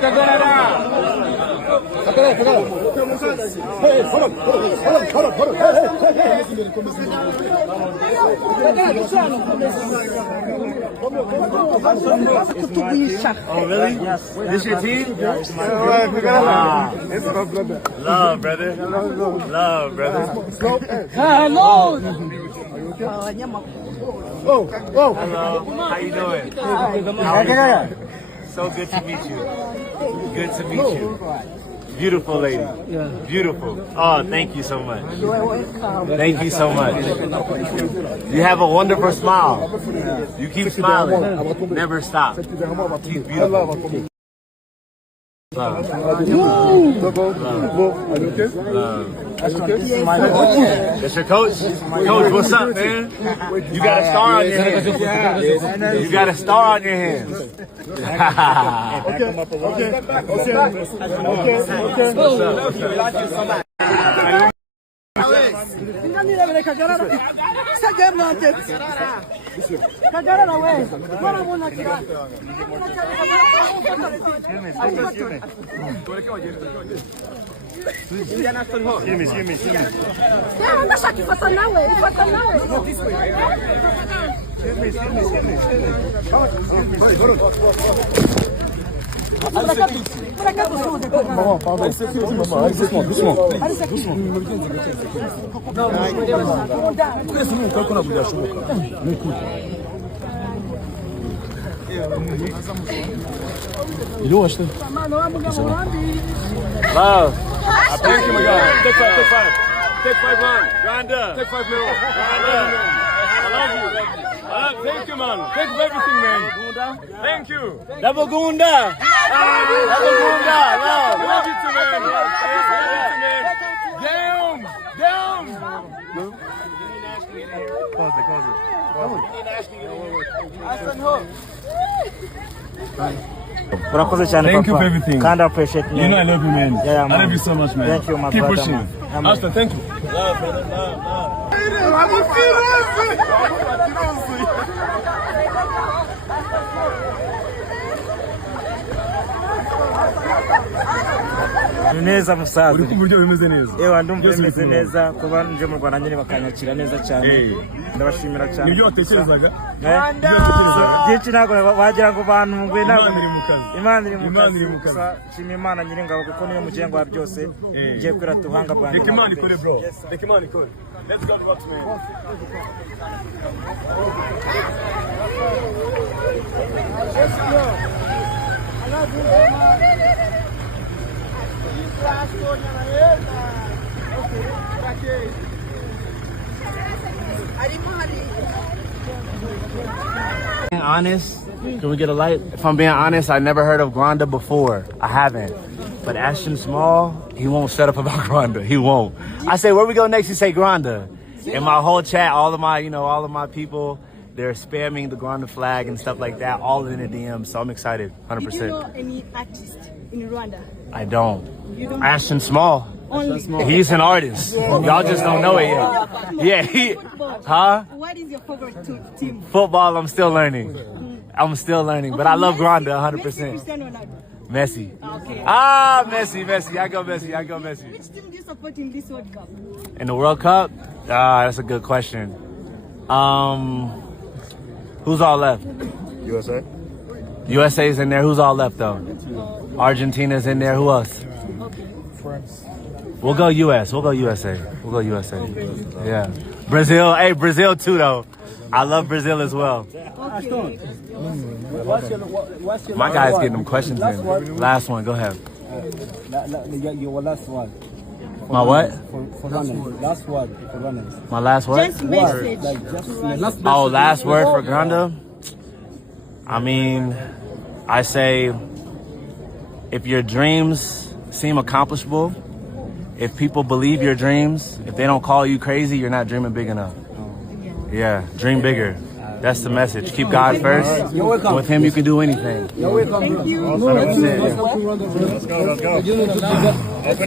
Kagarara. Hey, hold on. Oh, really? Yes. This your team? Wow. Love, brother. Love, brother. Hello. Hello. How you doing? How are you? So good to meet you. Good to meet you. Beautiful lady. Beautiful. Oh, thank you so much. Thank you so much. You have a wonderful smile. You keep smiling. Never stop. Keep beautiful. Love. That's your coach? Coach, what's up, man? You got a star on your hand. You got a star on your hands. Ele Ashton. Love. Thank you, my guy. Take five. Take 5 on. Granda. Take 5 mil. Granda. I love you. Thank you, man. Thank you for everything, man. Thank you. Double Gunda. Double Gunda. Love. Love you too, man. Damn. Pause Urakoze cyane papa. Thank you for everything. Kind of appreciate me. You know I love you, man. Yeah, man. I love you so much, man. Thank you, my Keep brother, pushing. man. Ashton, thank you. Love, brother. Love. Ni neza musaza. Uri kumva uburyo bimeze neza. Ewa ndumva bimeze neza kuba nje mu Rwanda nyine bakanyakira neza cyane. Ndabashimira cyane. Nibyo watekerezaga? Byinshi ntabwo wagira ngo bantu ngwe ntabwo Imana iri mu kazi. Imana iri mu kazi. Shima Imana nyiringabo kuko niyo mugengo wa byose. Ngiye kwira tuhanga bwanjye. Reka Imana ikore, bro. Reka Imana ikore. Let's go rock, man. Being honest, can we get a light? If I'm being honest, I never heard of Granda before. I haven't. But Ashton Small, he won't shut up about Granda. He won't. I say, where we go next? He say Granda. And my whole chat, all of my people, they're spamming the Granda flag and stuff like that, all in the DM. So I'm excited, 100%. Did you know any artist in Rwanda? I don't. You don't? Ashton Small. Only. He's an artist. Y'all just don't know it yet. Yeah, huh? What is your favorite team? Football, I'm still learning. I'm still learning, but I love Granda 100%. Cristiano Ronaldo. Messi. Okay. Messi. I go Messi. Which team do you support in this World Cup? In the World Cup? That's a good question. Who's all left? USA. USA's in there. Who's all left though? Argentina's in there. Who else? France. We'll go US. We'll go USA. Yeah. Brazil. Hey, Brazil too though. I love Brazil as well. Okay. My guy's getting them questions in. Last one. Go ahead. Your last one. My what? For runners. Last word for runners. My last what? Just message. Oh, last word for Granda? I mean, I say, if your dreams seem accomplishable, if people believe your dreams, if they don't call you crazy, you're not dreaming big enough. Yeah, dream bigger. That's the message. Keep God first. With Him, you can do anything. You're welcome. Thank you. 100%. Let's go.